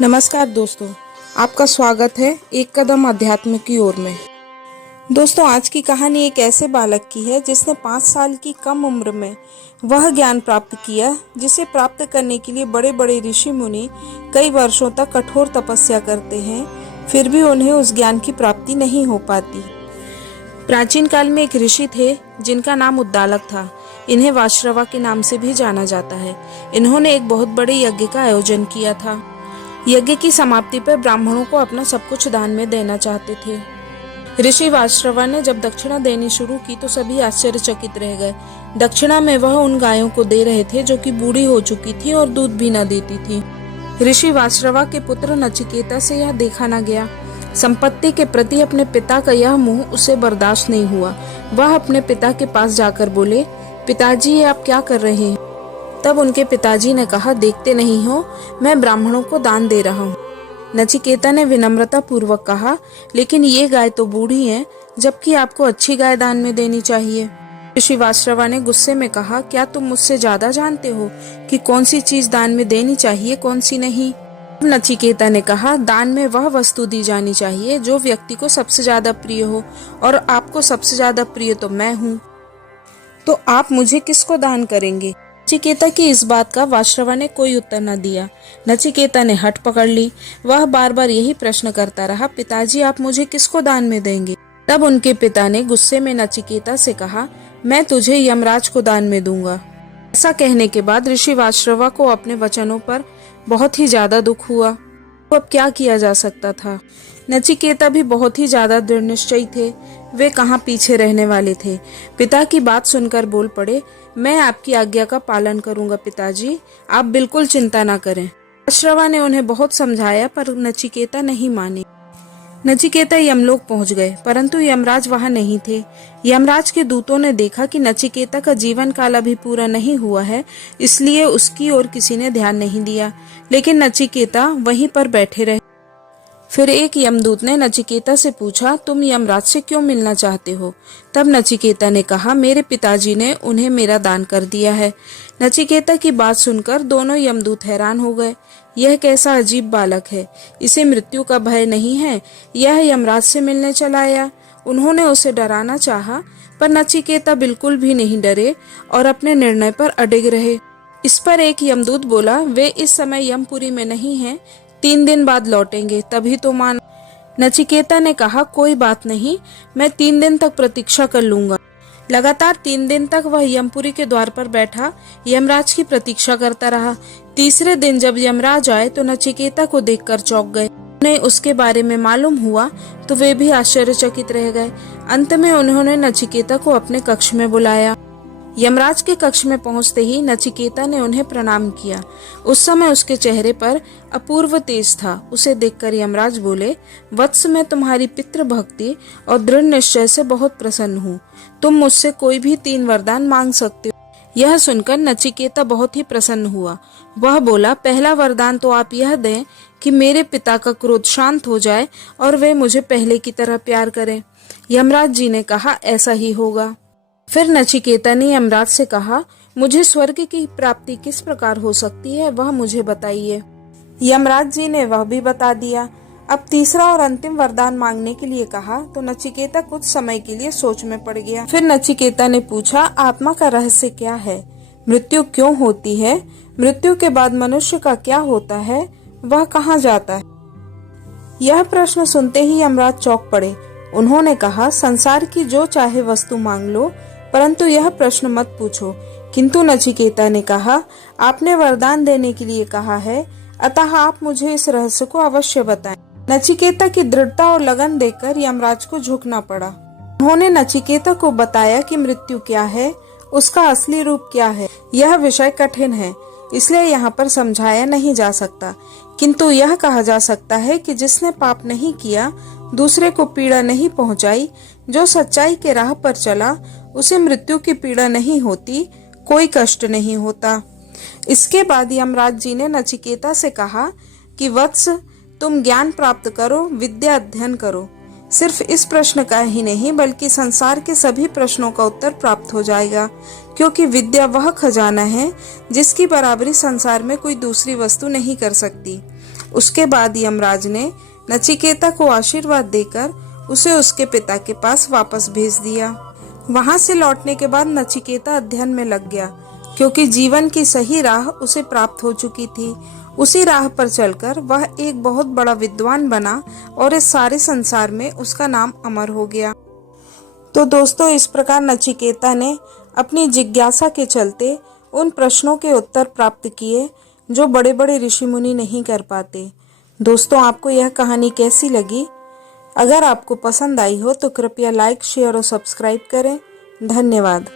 नमस्कार दोस्तों, आपका स्वागत है एक कदम अध्यात्म की ओर में। दोस्तों, आज की कहानी एक ऐसे बालक की है जिसने 5 साल की कम उम्र में वह ज्ञान प्राप्त किया जिसे प्राप्त करने के लिए बड़े बड़े ऋषि मुनि कई वर्षों तक कठोर तपस्या करते हैं, फिर भी उन्हें उस ज्ञान की प्राप्ति नहीं हो पाती। प्राचीन काल में एक ऋषि थे जिनका नाम उद्दालक था। इन्हें वाश्रवा के नाम से भी जाना जाता है। इन्होंने एक बहुत बड़े यज्ञ का आयोजन किया था। यज्ञ की समाप्ति पर ब्राह्मणों को अपना सब कुछ दान में देना चाहते थे। ऋषि वाश्रवा ने जब दक्षिणा देनी शुरू की तो सभी आश्चर्यचकित रह गए। दक्षिणा में वह उन गायों को दे रहे थे जो कि बूढ़ी हो चुकी थी और दूध भी न देती थी। ऋषि वाश्रवा के पुत्र नचिकेता से यह देखा न गया। संपत्ति के प्रति अपने पिता का यह मोह उसे बर्दाश्त नहीं हुआ। वह अपने पिता के पास जाकर बोले, पिताजी, ये आप क्या कर रहे हैं? तब उनके पिताजी ने कहा, देखते नहीं हो, मैं ब्राह्मणों को दान दे रहा हूँ। नचिकेता ने विनम्रता पूर्वक कहा, लेकिन ये गाय तो बूढ़ी है, जबकि आपको अच्छी गाय दान में देनी चाहिए। ऋषि वाश्रवा ने गुस्से में कहा, क्या तुम मुझसे ज्यादा जानते हो कि कौन सी चीज दान में देनी चाहिए, कौन सी नहीं? नचिकेता ने कहा, दान में वह वस्तु दी जानी चाहिए जो व्यक्ति को सबसे ज्यादा प्रिय हो, और आपको सबसे ज्यादा प्रिय तो मैं हूँ। तो आप मुझे किसको दान करेंगे? नचिकेता की इस बात का वाश्रवा ने कोई उत्तर न दिया। नचिकेता ने हट पकड़ ली। वह बार बार यही प्रश्न करता रहा, पिताजी, आप मुझे किसको दान में देंगे? तब उनके पिता ने गुस्से में नचिकेता से कहा, मैं तुझे यमराज को दान में दूंगा। ऐसा कहने के बाद ऋषि वाश्रवा को अपने वचनों पर बहुत ही ज्यादा दुख हुआ। तो अब क्या किया जा सकता था? नचिकेता भी बहुत ही ज्यादा दृढ़ निश्चयी थे। वे कहाँ पीछे रहने वाले थे। पिता की बात सुनकर बोल पड़े, मैं आपकी आज्ञा का पालन करूंगा पिताजी, आप बिल्कुल चिंता ना करें। वाश्रवा ने उन्हें बहुत समझाया पर नचिकेता नहीं माने। नचिकेता यमलोक पहुंच गए, परंतु यमराज वहां नहीं थे। यमराज के दूतों ने देखा कि नचिकेता का जीवन काल अभी पूरा नहीं हुआ है, इसलिए उसकी ओर किसी ने ध्यान नहीं दिया। लेकिन नचिकेता वहीं पर बैठे रहे। फिर एक यमदूत ने नचिकेता से पूछा, तुम यमराज से क्यों मिलना चाहते हो? तब नचिकेता ने कहा, मेरे पिताजी ने उन्हें मेरा दान कर दिया है। नचिकेता की बात सुनकर दोनों यमदूत हैरान हो गए। यह कैसा अजीब बालक है, इसे मृत्यु का भय नहीं है, यह यमराज से मिलने चला आया। उन्होंने उसे डराना चाहा, पर नचिकेता बिल्कुल भी नहीं डरे और अपने निर्णय पर अडिग रहे। इस पर एक यमदूत बोला, वे इस समय यमपुरी में नहीं हैं, 3 दिन बाद लौटेंगे, तभी तो मान। नचिकेता ने कहा, कोई बात नहीं, मैं 3 दिन तक प्रतीक्षा कर लूंगा। लगातार 3 दिन तक वह यमपुरी के द्वार पर बैठा यमराज की प्रतीक्षा करता रहा। तीसरे दिन जब यमराज आए तो नचिकेता को देखकर चौंक गए। उन्हें उसके बारे में मालूम हुआ तो वे भी आश्चर्यचकित रह गए। अंत में उन्होंने नचिकेता को अपने कक्ष में बुलाया। यमराज के कक्ष में पहुंचते ही नचिकेता ने उन्हें प्रणाम किया। उस समय उसके चेहरे पर अपूर्व तेज था। उसे देखकर यमराज बोले, वत्स, मैं तुम्हारी पितृ भक्ति और दृढ़ निश्चय से बहुत प्रसन्न हूँ। तुम मुझसे कोई भी 3 वरदान मांग सकते हो। यह सुनकर नचिकेता बहुत ही प्रसन्न हुआ। वह बोला, पहला वरदान तो आप यह दें कि मेरे पिता का क्रोध शांत हो जाए और वे मुझे पहले की तरह प्यार करें। यमराज जी ने कहा, ऐसा ही होगा। फिर नचिकेता ने यमराज से कहा, मुझे स्वर्ग की प्राप्ति किस प्रकार हो सकती है, वह मुझे बताइए। यमराज जी ने वह भी बता दिया। अब तीसरा और अंतिम वरदान मांगने के लिए कहा तो नचिकेता कुछ समय के लिए सोच में पड़ गया। फिर नचिकेता ने पूछा, आत्मा का रहस्य क्या है? मृत्यु क्यों होती है? मृत्यु के बाद मनुष्य का क्या होता है? वह कहाँ जाता है? यह प्रश्न सुनते ही यमराज चौंक पड़े। उन्होंने कहा, संसार की जो चाहे वस्तु मांग लो, परंतु यह प्रश्न मत पूछो। किंतु नचिकेता ने कहा, आपने वरदान देने के लिए कहा है, अतः आप मुझे इस रहस्य को अवश्य बताएं। नचिकेता की दृढ़ता और लगन देखकर यमराज को झुकना पड़ा। उन्होंने नचिकेता को बताया कि मृत्यु क्या है, उसका असली रूप क्या है। यह विषय कठिन है, इसलिए यहाँ पर समझाया नहीं जा सकता, किंतु यह कहा जा सकता है कि जिसने पाप नहीं किया, दूसरे को पीड़ा नहीं पहुंचाई, जो सच्चाई के राह पर चला, उसे मृत्यु की पीड़ा नहीं होती, कोई कष्ट नहीं होता। इसके बाद यमराज जी ने नचिकेता से कहा कि वत्स, तुम ज्ञान प्राप्त करो, विद्या अध्ययन करो। सिर्फ इस प्रश्न का ही नहीं बल्कि संसार के सभी प्रश्नों का उत्तर प्राप्त हो जाएगा, क्योंकि विद्या वह खजाना है जिसकी बराबरी संसार में कोई दूसरी वस्तु नहीं कर सकती। उसके बाद यमराज ने नचिकेता को आशीर्वाद देकर उसे उसके पिता के पास वापस भेज दिया। वहां से लौटने के बाद नचिकेता अध्ययन में लग गया, क्योंकि जीवन की सही राह उसे प्राप्त हो चुकी थी। उसी राह पर चलकर वह एक बहुत बड़ा विद्वान बना और इस सारे संसार में उसका नाम अमर हो गया। तो दोस्तों, इस प्रकार नचिकेता ने अपनी जिज्ञासा के चलते उन प्रश्नों के उत्तर प्राप्त किए जो बड़े बड़े ऋषि मुनि नहीं कर पाते। दोस्तों, आपको यह कहानी कैसी लगी? अगर आपको पसंद आई हो तो कृपया लाइक, शेयर और सब्सक्राइब करें। धन्यवाद।